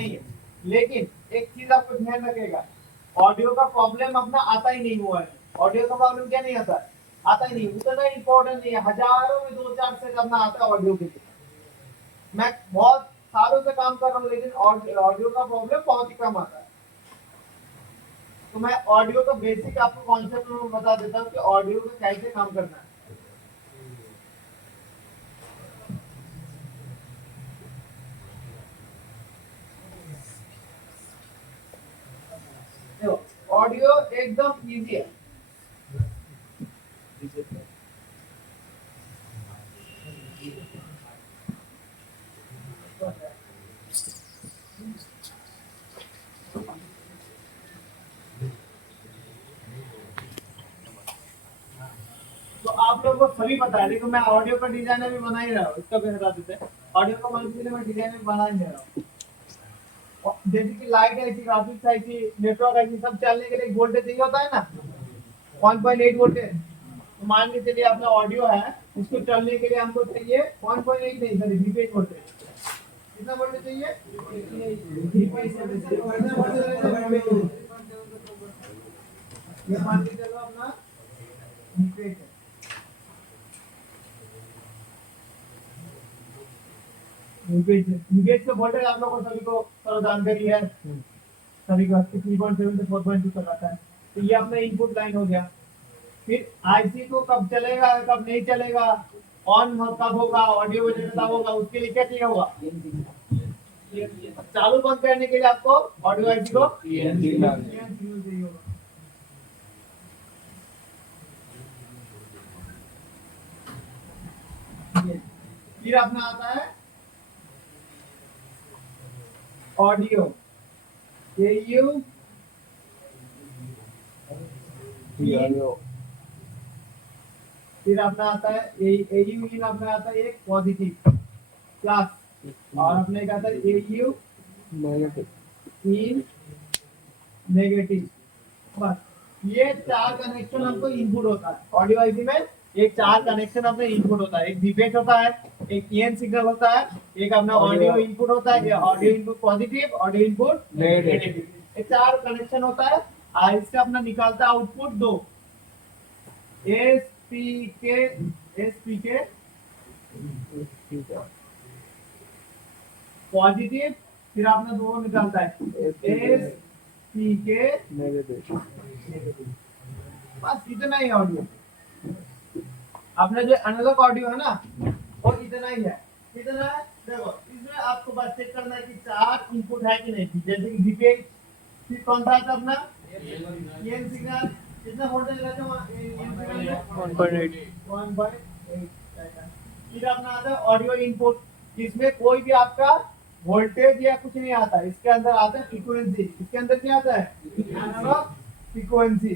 नहीं है। लेकिन एक चीज आपको ध्यान रखेगा, ऑडियो का प्रॉब्लम अपना आता ही नहीं हुआ है। ऑडियो का प्रॉब्लम क्या नहीं आता, आता ही नहीं, उतना इंपॉर्टेंट नहीं है। हजारों में 2-4 से करना आता है ऑडियो के लिए। मैं बहुत सालों से काम कर रहा हूँ, लेकिन ऑडियो का प्रॉब्लम बहुत ही कम आता है। तो मैं ऑडियो का बेसिक आपको कॉन्सेप्ट में बता देता हूँ कि ऑडियो का कैसे काम करना है। देखो ऑडियो एकदम इजी है। तो आप लोगों को सभी पता है, लेकिन मैं ऑडियो का डिजाइनर भी बना ही रहा हूँ। इसका भी हटा देते हैं, ऑडियो का मतलब के लिए मैं डिजाइनर बना ही रहा हूँ। जैसे कि लाइट ऐसी, ग्राफिक्स ऐसी, नेटवर्क ऐसी, सब चलने के लिए वोल्टेज चाहिए होता है ना, 1.8 वोल्टेज। तो मान के चलिए अपना ऑडियो है, इसको चलने के लिए हमको चाहिए 1.8 नहीं सॉरी VPH वोल्टेज। कितना वोल्टेज चाहिए? ये मान के चलो अपना VPH है। VPH का वोल्टेज आप लोगों को सभी को जानकारी है, सभी का 3.7 से 4.2 तक आता है। तो ये अपना इनपुट लाइन हो गया। फिर आईसी को कब चलेगा कब नहीं चलेगा, ऑन कब होगा, ऑडियो बजेगा तब होगा, उसके लिए क्या चाहिए होगा? चालू बंद करने के लिए आपको ऑडियो आईसी को चाहिए होगा। फिर अपना आता है ऑडियो AU फिर अपना आता है AU इन, अपना आता है एक पॉजिटिव प्लस, और अपने का आता है AU इन नेगेटिव। बस ये 4 कनेक्शन हमको इनपुट होता है ऑडियो आईसी में। ये 4 कनेक्शन अपने इनपुट होता है, एक VPH होता है, एक EN सिग्नल होता है, एक अपना ऑडियो इनपुट होता है, audio input positive, audio input negative. ये 4 कनेक्शन होता है। और इसका अपना निकालता है आउटपुट 2, SPK पॉजिटिव, फिर आपने 2 निकालता है SPK नेगेटिव। बस इतना ही ऑडियो। अपना जो एनालॉग ऑडियो है ना, वो इतना ही है। कितना है देखो, इसमें आपको बस चेक करना है कि 4 इनपुट है कि नहीं। जैसे कि VPH, फिर कौन सा था अपना EN सिग्नल, कितना वोल्टेज रहता है EN सिग्नल में 1.8। फिर अपना आता है ऑडियो इनपुट, इसमें कोई भी आपका वोल्टेज या कुछ नहीं आता, इसके अंदर आता है फ्रीक्वेंसी। इसके अंदर क्या आता है? Analog frequency.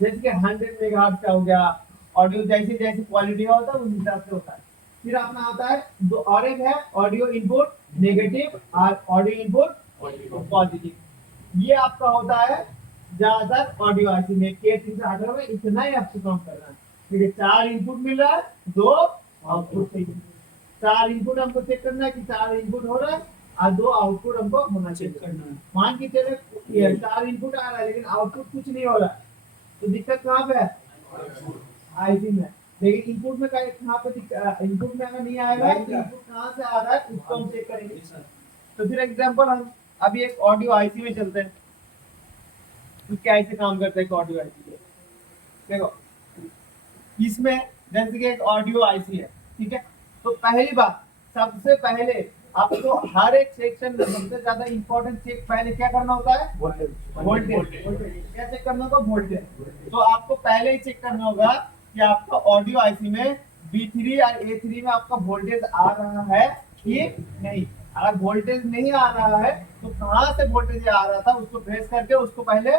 जैसे कि 100 मेगाहर्ट्ज का हो गया, ऑडियो जैसी जैसी क्वालिटी का होता है उस हिसाब से होता है। फिर अपना आता है दो और एक है ऑडियो इनपुट नेगेटिव और ऑडियो इनपुट पॉजिटिव। ये आपका होता है ज्यादातर ऑडियो आईसी में। के 3 से आगे में इतना ही आपको काम करना है। ठीक है, 4 इनपुट मिल रहा है, 2 आउटपुट चाहिए। 4 इनपुट हमको चेक करना है कि 4 इनपुट हो रहा है और 2 आउटपुट हमको होना चाहिए। मान के चले 4 इनपुट आ रहा है लेकिन आउटपुट कुछ नहीं हो रहा है, तो दिक्कत कहाँ पे है? आईसी में। लेकिन इनपुट में कहाँ पे इनपुट में अगर नहीं आएगा तो इनपुट कहाँ से आ रहा है उसको हम चेक करेंगे। तो फिर एग्जांपल हम अभी एक ऑडियो आईसी में चलते हैं, तो कैसे काम करता है ऑडियो आईसी। देखो इसमें जैसे कि एक ऑडियो आईसी है, ठीक है। तो पहली बात, सबसे पहले आपको हर एक सेक्शन में सबसे ज्यादा इंपॉर्टेंट चेक पहले क्या करना होता है? वोल्टेज। क्या चेक करना होगा? वोल्टेज। तो आपको पहले ही चेक करना होगा कि आपका ऑडियो आईसी में B3 और A3 में आपका वोल्टेज आ रहा है कि नहीं। अगर वोल्टेज नहीं आ रहा है तो कहाँ से वोल्टेज आ रहा था उसको ट्रेस करके उसको पहले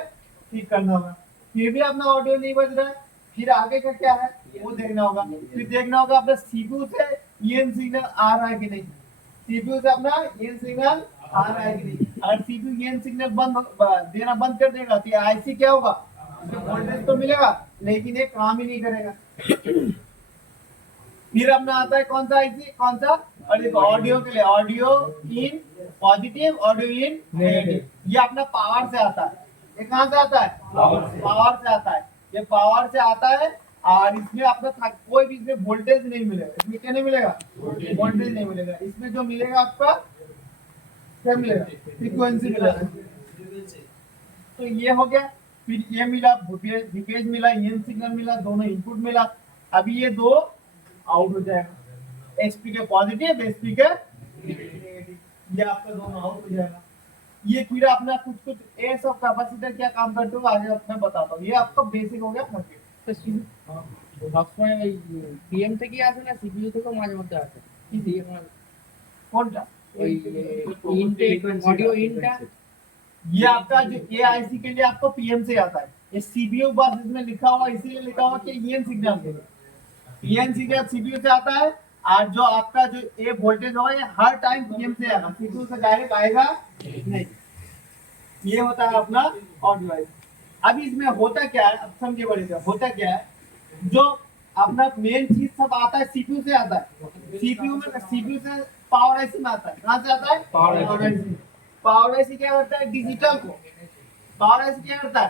ठीक करना होगा। फिर भी अपना ऑडियो नहीं बज रहा है, फिर आगे का क्या है वो देखना होगा। फिर देखना होगा अपना CPU से EN सिग्नल आ रहा है कि नहीं। CPU से अपना EN सिग्नल आ रहा है कि नहीं। अगर CPU EN सिग्नल देना बंद कर देगा तो आईसी क्या होगा? वोल्टेज तो मिलेगा लेकिन ये काम ही नहीं करेगा। फिर अपना आता है कौन सा आईसी, कौन सा और देखो ऑडियो के लिए audio in positive, audio in negative, ये अपना पावर से आता है। ये कहाँ से आता है? पावर से आता है। ये पावर से आता है और इसमें आपका कोई भी इसमें वोल्टेज नहीं मिलेगा। इसमें क्या नहीं मिलेगा? वोल्टेज नहीं मिलेगा। इसमें जो मिलेगा आपका क्या मिलेगा? फ्रीक्वेंसी मिलेगा। तो ये हो गया। फिर ये मिला वीपेज मिला, ईएन सिग्नल मिला, दोनों इनपुट मिला। अभी ये दो आउट हो जाएगा, एचपी के पॉजिटिव, एचपी के नेगेटिव, ये आपका दोनों आउट हो जाएगा। ये फिर अपना कुछ कुछ ये सब कैपेसिटर क्या काम करते हो आगे मैं बताता हूँ। ये आपका बेसिक हो गया सर्किट। সবসময় পিএম থেকে আসে না সিপিইউ থেকেও মাঝে মধ্যে আসে কোনটা? ওই ইনটেক অডিও ইনটা ये आपका जो ए आईसी के लिए आपको पीएम से आता है। ये सीपीयू बस इसमें लिखा हुआ, इसीलिए लिखा हुआ कि EN signal, EN signal CPU से आता है। और जो आपका जो ए वोल्टेज होगा ये हर टाइम पीएम से आएगा, सीपीयू से डायरेक्ट आएगा नहीं। ये होता है अपना ऑडियो आईसी। अब इसमें होता क्या है, अब समझे बड़े, होता क्या है, जो अपना मेन चीज सब आता है सीपीयू से आता है। सीपीयू में सीपीयू से पावर आईसी में आता है। कहाँ से आता है? Power IC. पावर आईसी क्या करता है? डिजिटल को। पावर आईसी क्या करता है?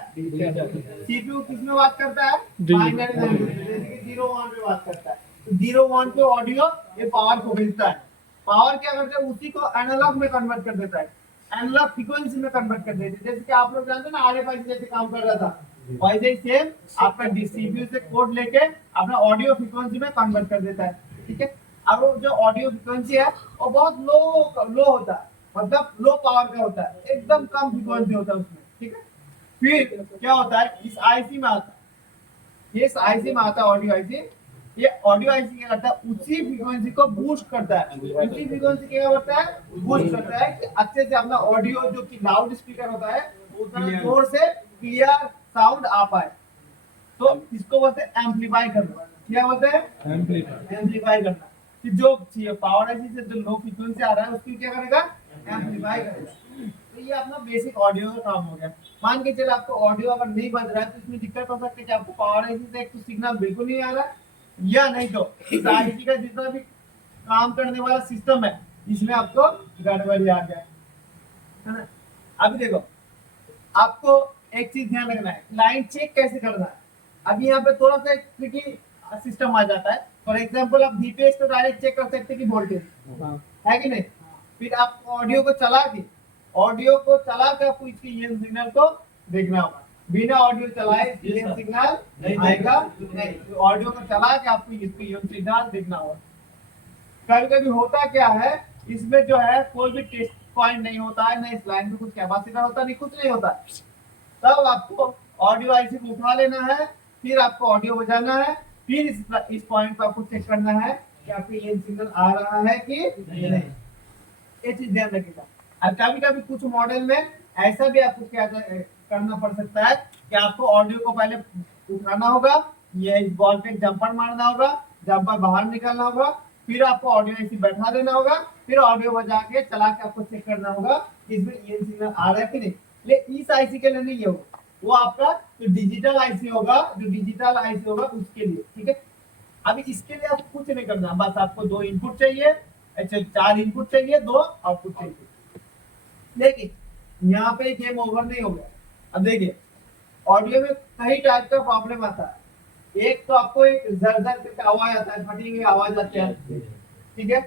सीपीयू किस में बात करता है? बाइनरी लैंग्वेज, जैसे कि 0 1 पे बात करता है। तो 0 1 पे ऑडियो ये पावर को भेजता है। पावर क्या करता है? उसी को एनालॉग में कन्वर्ट कर देता है, एनालॉग फ्रीक्वेंसी में कन्वर्ट कर देते हैं। जैसे कि आप लोग जानते हैं ना आरएफआईडी जैसे काम कर रहा था, वैसे ही सेम आपका सीपीयू से कोड लेके अपना ऑडियो फ्रीक्वेंसी में कन्वर्ट कर देता है। ठीक है। अब वो जो ऑडियो फ्रीक्वेंसी है वो बहुत लो होता है, मतलब लो पावर का होता है, एकदम कम फ्रीक्वेंसी होता है उसमें। ठीक है। फिर क्या होता है, इस आईसी में आता है, ये इस आईसी में आता है ऑडियो आईसी। ये ऑडियो आईसी क्या करता है? उसी फ्रीक्वेंसी को बूस्ट करता है। उसी फ्रीक्वेंसी क्या करता है? बूस्ट करता है कि अच्छे से अपना ऑडियो जो कि लाउड स्पीकर होता है उतना जोर से क्लियर साउंड आ पाए। तो इसको बोलते हैं एम्पलीफाई करना। क्या बोलते हैं? एम्पलीफाई करना। कि जो पावर आईसी से जो लो फ्रीक्वेंसी आ रहा है उसको क्या करेगा? एम्पलीफाई करेगा। तो ये अपना बेसिक ऑडियो का काम हो गया। मान के चलो आपको ऑडियो अगर नहीं बज रहा है तो इसमें दिक्कत हो सकती है कि आपको पावर आईसी से एक तो सिग्नल बिल्कुल नहीं आ रहा है, या नहीं तो इस आईसी का जितना भी काम करने वाला सिस्टम है इसमें आपको गड़बड़ी आ जाए, है ना। अभी देखो आपको एक चीज ध्यान रखना है, लाइन चेक कैसे करना है। अभी यहाँ पे थोड़ा सा ट्रिकी सिस्टम आ जाता है। फॉर एग्जांपल आप वीपीएस तो डायरेक्ट चेक कर सकते हैं कि वोल्टेज है कि नहीं। फिर आप ऑडियो को चला के आपको इसके ईएन सिग्नल को देखना होगा। बिना ऑडियो चलाए ईएन सिग्नल नहीं आएगा नहीं, तो ऑडियो को चला के आपको इसके ईएन सिग्नल देखना होगा। कभी कभी होता क्या है, इसमें जो है कोई भी टेस्ट पॉइंट नहीं होता है, ना इस लाइन में कुछ कैपेसिटर होता नहीं, कुछ नहीं होता। तब आपको ऑडियो आईसी को उठा लेना है, फिर आपको ऑडियो बजाना है, फिर इस पॉइंट पर आपको चेक करना है कि आपको ये सिग्नल आ रहा है कि नहीं। ये चीज ध्यान रखिएगा। और कभी कभी कुछ मॉडल में ऐसा भी आपको क्या करना पड़ सकता है कि आपको ऑडियो को पहले उठाना होगा, ये इस बॉल पे जंपर मारना होगा, जंपर बाहर निकालना होगा, फिर आपको ऑडियो ऐसी बैठा देना होगा, फिर ऑडियो बजा के चला के आपको चेक करना होगा कि इसमें ये सिग्नल आ रहा है कि नहीं। लेकिन इस आईसी के लिए नहीं है, वो आपका जो डिजिटल आईसी होगा उसके लिए। ठीक है। अभी इसके लिए आपको कुछ नहीं करना, बस आपको 2 इनपुट चाहिए, अच्छा 4 इनपुट चाहिए, 2 आउटपुट चाहिए। लेकिन यहाँ पे गेम ओवर नहीं हो गया। अब देखिए ऑडियो में कई टाइप का प्रॉब्लम आता है। एक तो आपको एक जर-जर करके आवाज आता है, फटी हुई आवाज आती है, ठीक है।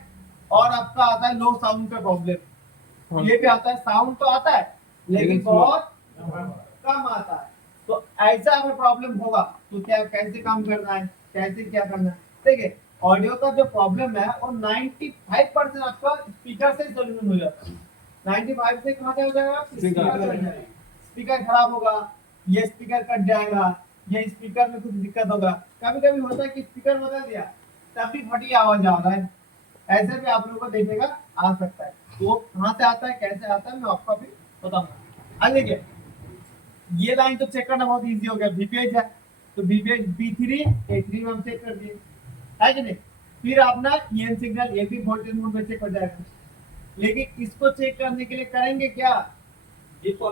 और आपका आता है लो साउंड का प्रॉब्लम, ये भी आता है। साउंड तो आता है लेकिन बहुत कम आता है। तो ऐसा अगर प्रॉब्लम होगा तो क्या कैसे काम करना है, कैसे क्या करना है। देखिए ऑडियो का जो प्रॉब्लम है वो 95% आपका स्पीकर से सॉल्यूशन हो जाता है। 95 से कहाँ हो जाएगा? स्पीकर खराब होगा, ये स्पीकर कट जाएगा, ये स्पीकर में कुछ दिक्कत होगा। कभी कभी होता है कि स्पीकर बदल दिया तब भी फटी आवाज आ रहा है, ऐसे भी आप लोगों को देखने का आ सकता है। तो कहाँ से आता है, कैसे आता है, मैं आपको अभी बताऊंगा। अब देखिए ये लाइन तो चेक करना बहुत इजी हो गया, वीपीएच है तो वीपीएच B3 A3 में हम चेक कर दिए, है कि नहीं। फिर अपना ईएन सिग्नल ये भी वोल्टेज मोड में चेक हो जाएगा। लेकिन इसको चेक करने के लिए करेंगे क्या, बीप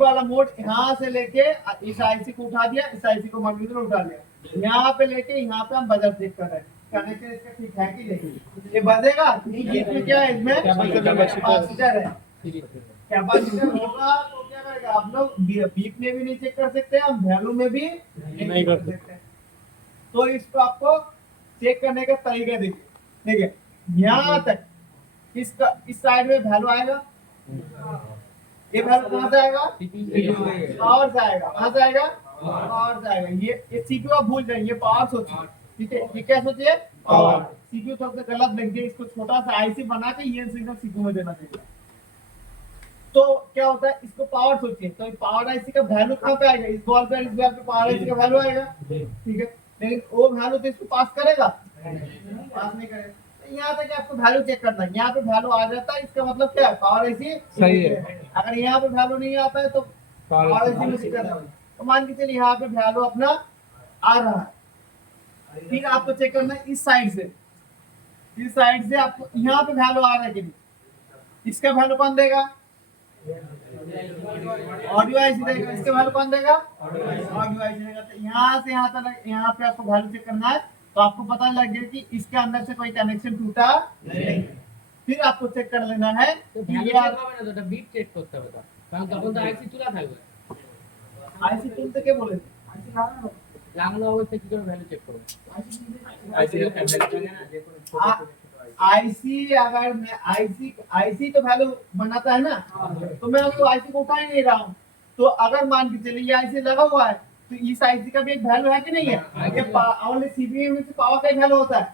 वाला मोड यहाँ से लेके इस आईसी को उठा दिया, इस आईसी को मल्टीमीटर उठा लिया, यहाँ पे लेके यहाँ पे हम बजर चेक कर रहे हैं। कनेक्शन इसका ठीक है कि नहीं। ये बजेगा नहीं, बीच में क्या है, इसमें कैपेसिटर है। कैपेसिटर होगा तो क्या करेगा, आप लोग बीप में भी नहीं चेक कर सकते, हम वैल्यू में भी नहीं कर सकते। तो इसको आपको चेक करने का तरीका देखिए, ठीक है, यहाँ तक इसका इस साइड में वैल्यू आएगा, ये वैल्यू कहाँ से आएगा, पावर से आएगा, कहाँ से आएगा, पावर से आएगा। ये सीपीयू आप भूल जाइए, ये पावर सोचिए, ठीक है, ये क्या सोचिए, पावर। सीपीयू सबसे गलत लिख दिया, इसको छोटा सा आईसी बना के ये सिग्नल सीपीयू में देना चाहिए। तो क्या होता है, इसको पावर सोचिए, तो पावर आईसी का वैल्यू कहाँ पे आएगा, इस बॉल पे, इस बॉल पे पावर आईसी का वैल्यू आएगा, ठीक है, लेकिन वो वैल्यू तो इसको पास करेगा, पास नहीं करेगा। तो यहाँ तक आपको वैल्यू चेक करना है, यहाँ पे वैल्यू आ जाता है, इसका मतलब क्या है, पावर आईसी सही है। अगर यहाँ पे वैल्यू नहीं आता है तो पावर आईसी में दिक्कत है। तो मान के चलिए यहाँ पे वैल्यू अपना आ रहा है, फिर आपको चेक करना है इस साइड से, इस साइड से आपको यहाँ पे वैल्यू आ रहा है कि नहीं, इसका वैल्यू कौन देगा, ऑडियो आईसी देगा, इसके वैल्यू कौन देगा, ऑडियो आईसी देगा। तो यहाँ से यहाँ तक, यहाँ पे आपको वैल्यू चेक करना है, तो आपको पता लग गया कि इसके अंदर से कोई कनेक्शन टूटा नहीं। फिर आपको चेक कर लेना है তো कि ভ্যালু ये চেক হবে না, তো বিট চেক করতে হবে তো, কারণ তখন তো আইসি চুলা থাকবে, आईसी तुलते के बोले লাগানো অবস্থায় কি করে ভ্যালু চেক করবে? आईसी अगर मैं आईसी तो वैल्यू बनाता है ना, तो मैं उसको आईसी को उठा ही नहीं रहा हूँ। तो अगर मान के चलिए ये आईसी लगा हुआ है, तो इस आईसी का भी एक वैल्यू है कि नहीं है, ये ओनली सीपीयू में से पावर का वैल्यू होता है,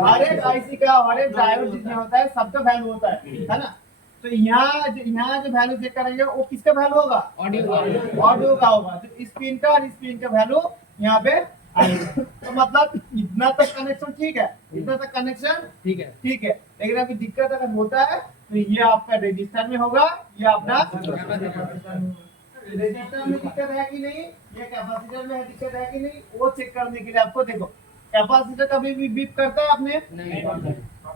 हर एक आईसी का, हर एक ड्राइवर जिसमें होता है सबका वैल्यू होता है ना। तो यहाँ जो वैल्यू चेक करेंगे वो किसका वैल्यू होगा, ऑडियो का होगा। तो इस पिन का और इस पिन का वैल्यू यहाँ पे आएगा। तो मतलब इतना तक कनेक्शन ठीक है, इतना तक कनेक्शन ठीक है। ठीक है, लेकिन अभी दिक्कत अगर होता है तो ये आपका रजिस्टर में होगा, ये अपना रजिस्टर में दिक्कत है कि नहीं, ये कैपेसिटर में दिक्कत है कि नहीं, वो चेक करने के लिए आपको देखो, कैपेसिटर कभी भी बीप करता है आपने नहीं,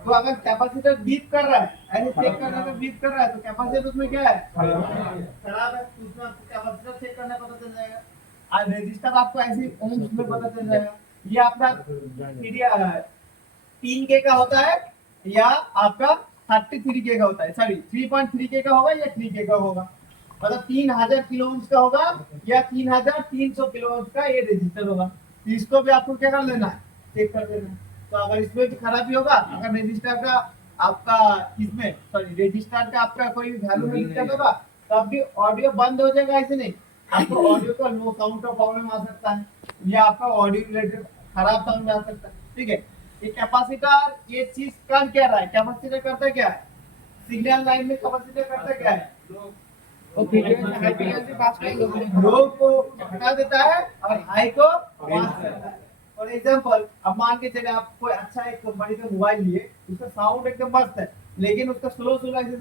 तो अगर कैपेसिटर बीप कर रहा है, ऐसे चेक करने पे बीप कर रहा है, तो कैपेसिटर उसमें क्या है, खराब है, उसमें आपको कैपेसिटर चेक करना पता चल जाएगा। और रजिस्टर आपको ऐसे ओम्स में पता चल जाएगा। ये आपका 3K का होता है या आपका 33K का होता है, सॉरी 3.3K का होगा या 3K का होगा, मतलब 3000 किलो ओम्स का होगा या 3300 किलो ओम्स का ये रजिस्टर होगा। तो इसको भी आपको क्या कर लेना है, चेक कर लेना है। तो अगर इसमें भी खराबी होगा, अगर रजिस्टर का आपका इसमें सॉरी रजिस्टर का आपका कोई वैल्यू में दिक्कत होगा, तो आपकी ऑडियो बंद हो जाएगा, ऐसे नहीं, आपको ऑडियो का लो साउंड का प्रॉब्लम आ सकता है, या आपका ऑडियो रिलेटेड खराब साउंड आ सकता है, ठीक है। ये कैपेसिटर ये चीज कर क्या रहा है, कैपेसिटर करता क्या है, सिग्नल लाइन में कैपेसिटर करता क्या है, वो फ्रीक्वेंसी पास कर लो को हटा देता है और हाई को पास करता है। फॉर एग्जांपल अब मान के चले आप कोई अच्छा एक कंपनी का मोबाइल लिए, उसका साउंड एकदम मस्त है, लेकिन उसका स्लो स्लो ऐसे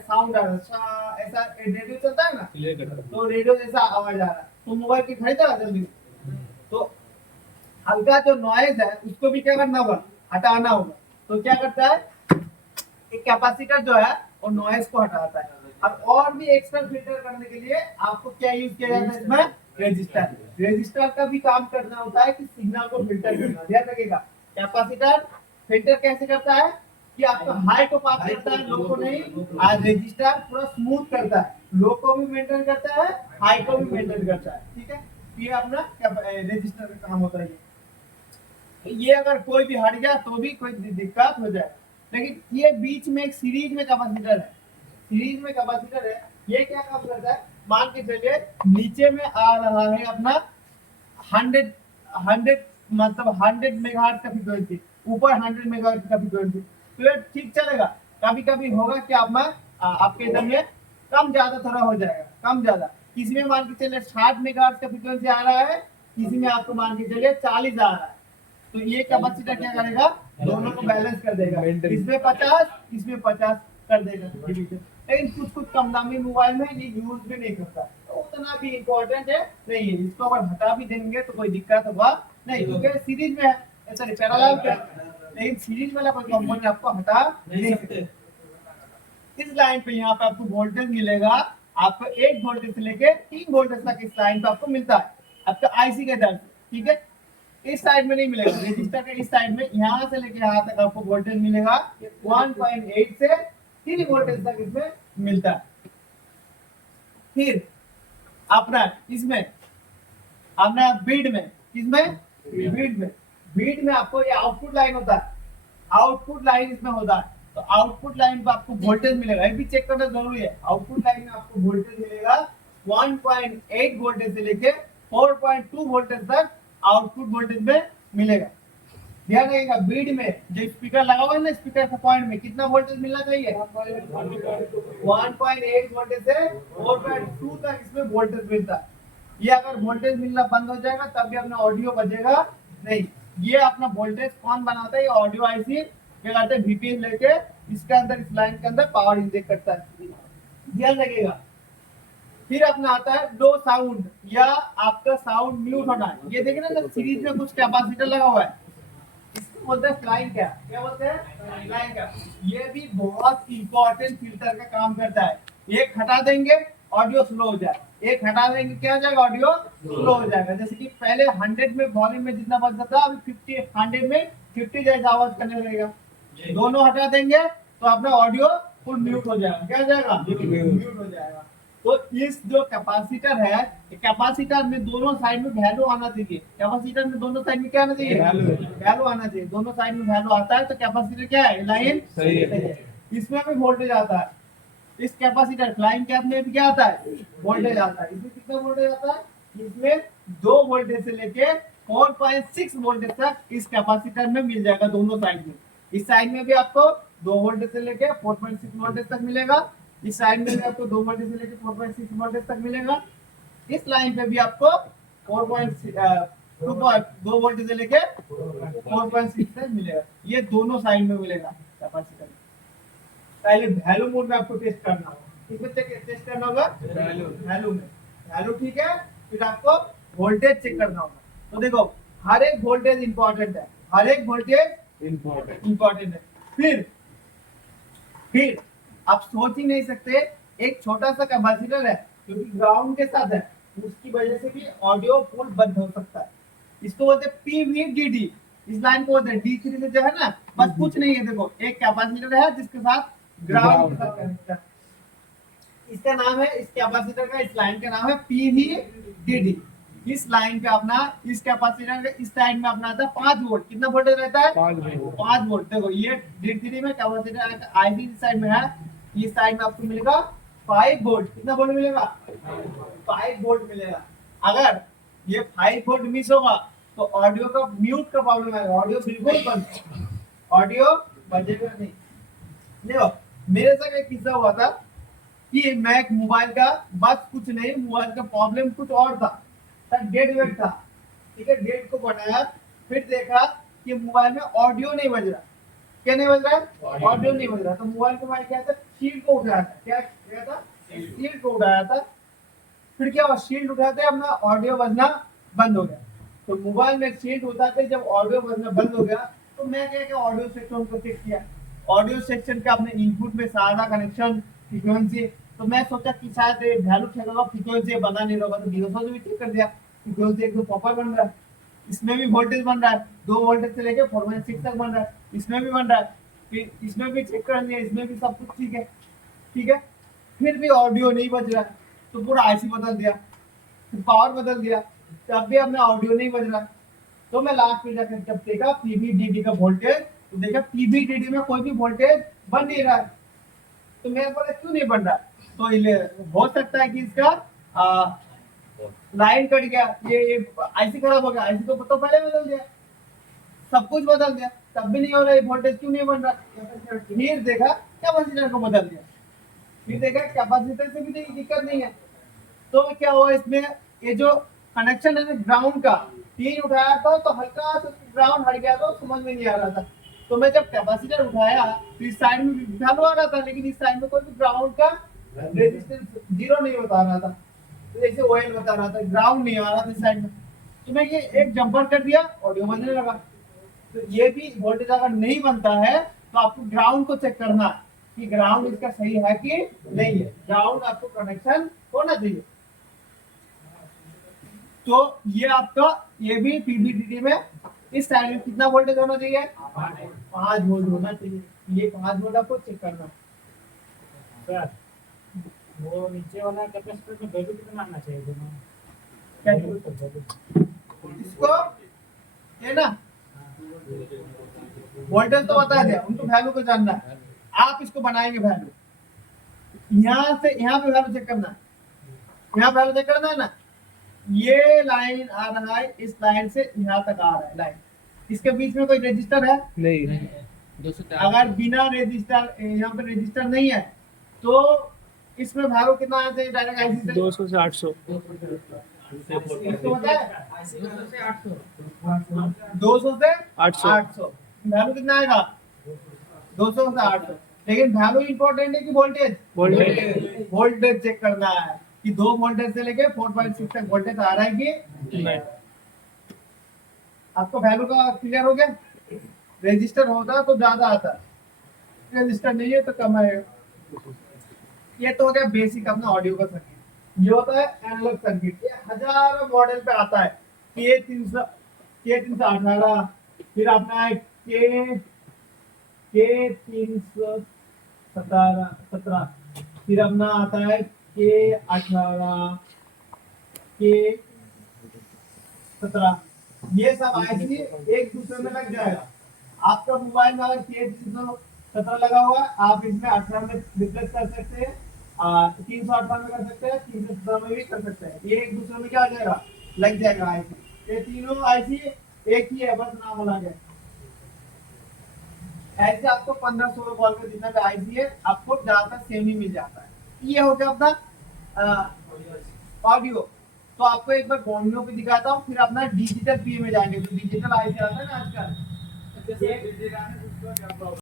साउंड आ रहा है, ऐसा रेडियो चलता है ना, तो रेडियो जैसा आवाज आ रहा है, तो मोबाइल की खरीदा जल्दी। तो हल्का जो नॉइज है उसको भी क्या करना होगा, हटाना होगा। तो क्या करता है, एक कैपेसिटर जो है वो नॉइज को हटाता है। अब और भी एक्स्ट्रा फिल्टर करने के लिए आपको क्या यूज किया जाता है, इसमें रजिस्टर। रजिस्टर का भी काम करना होता है कि सिग्नल को फिल्टर करना, ध्यान रखिएगा। कैपेसिटर फिल्टर कैसे करता है कि आपका हाई को पास करता है, लो को नहीं। आज रजिस्टर पूरा स्मूथ करता है, लो को भी मेंटेन करता है, हाई को भी मेंटेन करता है, ठीक है। ये अपना रजिस्टर का काम होता है। ये अगर कोई भी हट गया तो भी कोई दिक्कत हो जाए, लेकिन ये बीच में एक सीरीज में कैपेसिटर है, सीरीज में कैपेसिटर है, ये क्या काम करता है, मान के चलिए नीचे में आ रहा है अपना 100 मतलब 100 मेगाहर्ट्ज का फ्रीक्वेंसी, ऊपर 100 मेगाहर्ट्ज का फ्रीक्वेंसी, तो ये ठीक चलेगा। कभी कभी होगा कि आपके इधर में कम ज्यादा थोड़ा हो जाएगा, कम ज्यादा, किसी में मान के चलिए 60 मेगाहर्ट्ज का फ्रीक्वेंसी आ रहा है, किसी में आपको मान के चलिए 40 आ रहा है, तो ये कैपेसिटर क्या करेगा, दोनों को बैलेंस कर देगा, इसमें 50 इसमें 50 कर देगा। लेकिन कुछ कुछ कम दामी मोबाइल में ये यूज भी नहीं करता, तो उतना भी इम्पोर्टेंट है नहीं है, इसको अगर हटा भी देंगे तो कोई दिक्कत होगा नहीं, क्योंकि सीरीज में है, ऐसा नहीं पैरेलल पे, लेकिन सीरीज वाला कोई कंपनी आपको हटा नहीं सकते। इस लाइन पे यहाँ पे आपको वोल्टेज मिलेगा, आपको 1 वोल्टेज से लेके 3 वोल्टेज तक इस लाइन पे आपको मिलता है, आपका आईसी के दर से, ठीक है। इस साइड में नहीं मिलेगा, रजिस्टर के इस साइड में यहाँ से लेके यहाँ तक आपको वोल्टेज मिलेगा 1.8 से 3 वोल्टेज तक इसमें मिलता है। फिर अपना इसमें अपना बीड में, किसमें, बीड में आपको ये आउटपुट लाइन होता है, आउटपुट लाइन इसमें होता है। तो आउटपुट लाइन पे आपको वोल्टेज मिलेगा, ये भी चेक करना जरूरी है। आउटपुट लाइन में आपको वोल्टेज मिलेगा 1.8 वोल्टेज से लेके 4.2 वोल्टेज तक आउटपुट वोल्टेज में मिलेगा। ध्यान रखिएगा, बीड में जो स्पीकर लगा हुआ है ना, स्पीकर के पॉइंट में कितना वोल्टेज मिलना चाहिए, 1.8 वोल्टेज से 4.2 तक इसमें वोल्टेज मिलता है। ये अगर वोल्टेज मिलना बंद हो जाएगा तब भी अपना ऑडियो बजेगा नहीं। ये अपना वोल्टेज कौन बनाता है, ये ऑडियो आईसी क्या करते हैं, VPN लेके इसके अंदर, इस लाइन के अंदर पावर इंजेक्ट करता है। ध्यान रखिएगा। फिर अपना आता है लो साउंड या आपका साउंड म्यूट होना है। ये देखिए ना, सीरीज में कुछ कैपेसिटर लगा हुआ है, इसको बोलते हैं फ्लाइंग कैप। क्या बोलते हैं, फ्लाइंग कैप। ये भी बहुत इंपॉर्टेंट फिल्टर का काम करता है। एक हटा देंगे ऑडियो स्लो हो जाएगा, एक हटा देंगे क्या हो जाएगा, ऑडियो स्लो हो जाएगा। जैसे कि पहले 100 में वॉल्यूम में जितना बजता था, अभी 100 में 50 जैसा आवाज करने लगेगा। दोनों हटा देंगे तो अपना ऑडियो फुल म्यूट हो जाएगा। क्या हो जाएगा, म्यूट हो जाएगा। तो इस जो कैपेसिटर है, कैपेसिटर में दोनों साइड में वैल्यू आना चाहिए। कैपेसिटर में दोनों साइड में क्या आना चाहिए, वैल्यू आना चाहिए। दोनों साइड में वैल्यू आता है तो कैपेसिटर क्या है, लाइन सही है। इसमें भी वोल्टेज आता है, इस कैपेसिटर फ्लाइंग कैप में भी क्या आता है, वोल्टेज आता है। इसमें कितना वोल्टेज आता है, इसमें 2 वोल्टेज से लेके 4.6 वोल्टेज तक इस कैपेसिटर में मिल जाएगा दोनों साइड में। इस साइड में भी आपको 2 वोल्टेज से लेके 4.6 वोल्टेज तक मिलेगा, इस साइड में भी आपको 2 वोल्टेज से लेके 4.6 वोल्टेज तक मिलेगा। इस लाइन पे भी आपको 2 वोल्टेज से लेके 4.6 तक मिलेगा। ये दोनों साइड में मिलेगा कैपेसिटर। पहले वैल्यू मोड में आपको टेस्ट करना होगा। इसमें टेस्ट करना होगा वैल्यू में, वैल्यू ठीक है। फिर आपको वोल्टेज चेक करना होगा। तो देखो, हर एक वोल्टेज इंपॉर्टेंट है, हर एक वोल्टेज इंपॉर्टेंट है। फिर आप सोच ही नहीं सकते, एक छोटा सा कैपेसिटर है जो कि ग्राउंड के साथ है, उसकी वजह से भी ऑडियो फुल बंद हो सकता है। इसको बोलते हैं PVDD। इस लाइन को बोलते हैं D3 से जो है ना, बस कुछ नहीं है। देखो, एक कैपेसिटर है जिसके साथ ग्राउंड के साथ कनेक्ट है, इसका नाम है, इस कैपेसिटर का, इस लाइन का नाम है PVDD। इस लाइन पे अपना, इस कैपेसिटर के इस साइड में अपना आता है 5 वोल्ट। कितना वोल्टेज रहता है, 5 वोल्ट। देखो, ये D3 में कैपेसिटर आईसी इस साइड में है, इस साइड में आपको मिलेगा 5 वोल्ट। कितना वोल्ट मिलेगा, 5 वोल्ट मिलेगा। अगर ये 5 वोल्ट मिस होगा तो ऑडियो का म्यूट का प्रॉब्लम आएगा, ऑडियो बिल्कुल बंद, ऑडियो बजेगा नहीं। देखो, मेरे साथ एक किस्सा हुआ था कि मैं एक मोबाइल का, बस कुछ नहीं, मोबाइल का प्रॉब्लम कुछ और था, डेड वेट था। ठीक है, डेड को बनाया, फिर देखा कि मोबाइल में ऑडियो नहीं बज रहा। क्या नहीं बज रहा है, ऑडियो नहीं बज रहा। तो मोबाइल को मैं क्या था, शील्ड को उठाया था। क्या था, शील्ड को उठाया था। फिर क्या हुआ, शील्ड उठाते अपना ऑडियो बजना बंद हो गया। तो मोबाइल में शील्ड उठाते जब ऑडियो बजना बंद हो गया, तो मैं क्या ऑडियो सेक्शन को चेक किया। ऑडियो सेक्शन का अपने इनपुट में सारा कनेक्शन, फ्रीक्वेंसी, तो मैं सोचा कि शायद वैल्यू चेक होगा, फ्रीक्वेंसी बना नहीं होगा। तो DSO से भी चेक कर दिया, फ्रीक्वेंसी एकदम प्रॉपर बन रहा है। इसमें भी वोल्टेज बन रहा है, 2 वोल्टेज से लेके 4.6 तक बन रहा है। इसमें भी बन रहा है, फिर इसमें भी चेक कर लिया, इसमें भी सब कुछ ठीक है। ठीक है, फिर भी ऑडियो नहीं बज रहा है, तो पूरा आईसी बदल दिया, फिर पावर बदल दिया, तब भी अपना ऑडियो नहीं बज रहा। तो मैं लास्ट में जाकर जब देखा PVDD का वोल्टेज, तो देखा PVDD में कोई भी वोल्टेज बन नहीं रहा है। तो मेरे बोला क्यों नहीं बन रहा, तो हो सकता है कि इसका लाइन कट गया, ये आईसी खराब हो गया। आईसी तो पहले बदल दिया, सब कुछ बदल दिया, तब भी नहीं हो रहा है, वोल्टेज क्यों नहीं बन रहा। फिर देखा कैपेसिटर को बदल दिया, फिर देखा कैपेसिटर से भी दिक्कत नहीं है। तो क्या हुआ, इसमें ये जो कनेक्शन है ग्राउंड का, 3 उठाया था तो हल्का सा ग्राउंड हट गया, तो समझ में नहीं आ रहा था। तो मैं जब कैपेसिटर उठाया तो इस साइड में वैल्यू आ रहा था, लेकिन इस साइड में कोई भी ग्राउंड का रेजिस्टेंस 0 नहीं बता रहा था। तो जैसे OL बता रहा था, ग्राउंड नहीं आ रहा था इस साइड में। तो मैं ये एक जंपर कर दिया, ऑडियो बजने लगा। तो ये भी वोल्टेज अगर नहीं बनता है तो आपको ग्राउंड को चेक करना है कि ग्राउंड इसका सही है कि नहीं है। ग्राउंड आपको कनेक्शन होना चाहिए। तो ये आपका ये भी पीबीडीटी में इस साइड में कितना वोल्टेज होना चाहिए? 5 वोल्ट होना चाहिए। ये 5 वोल्ट आपको चेक करना है। सर वो नीचे वाला कैपेसिटर में वैल्यू कितना आना चाहिए दोनों? क्या वैल्यू तो वैल्यू इसको ये ना वोल्टेज तो बता दिया, उनको वैल्यू को जानना है। आप इसको बनाएंगे वैल्यू, यहाँ से यहाँ पे वैल्यू चेक करना है, यहाँ वैल्यू चेक करना है ना। ये लाइन आ रहा है, इस लाइन से यहाँ तक आ रहा है लाइन, इसके बीच में कोई रजिस्टर है नहीं 204 अगर बिना रजिस्टर यहाँ पे रजिस्टर नहीं है तो इसमें वैल्यू कितना आना चाहिए डायरेक्ट आईसी से? 200 से 800। इसको पता है? 200 से 800 200 से 800। 800 वैल्यू कितना आएगा? 200 से 800। लेकिन वैल्यू इंपॉर्टेंट है कि वोल्टेज? वोल्टेज वोल्टेज चेक करना है कि 2 वोल्टेज से लेके 4.6 तक वोल्टेज आ रहा है कि नहीं। आपको वैल्यू का क्लियर हो गया? रजिस्टर होता तो ज्यादा आता, रजिस्टर नहीं है तो कम आएगा। ये तो हो गया बेसिक अपना ऑडियो का सर्किट। ये होता है एनालॉग सर्किट, ये हजारों मॉडल पे आता है। K318, फिर अपना है K317, फिर अपना आता है K18, K17। ये सब आईसी एक दूसरे में लग जाएगा। आपका मोबाइल में अगर K317 लगा हुआ है, आप इसमें 18 में रिप्लेस कर सकते हैं, 318 में कर सकते हैं, 317 में भी कर सकते हैं। ये एक दूसरे में क्या आ जाएगा? लग जाएगा आईसी। ये तीनों आईसी एक ही है, बस नाम अलग है। ऐसे आपको 15-16 कॉल के जितना भी आईसी है आपको ज्यादातर सेम ही मिल जाता है। ये हो गया अपना ऑडियो। तो आपको एक बार ऑडियो पे दिखाता हूँ, फिर अपना डिजिटल पीए में जाएंगे। जो डिजिटल आईसी आता है ना आजकल,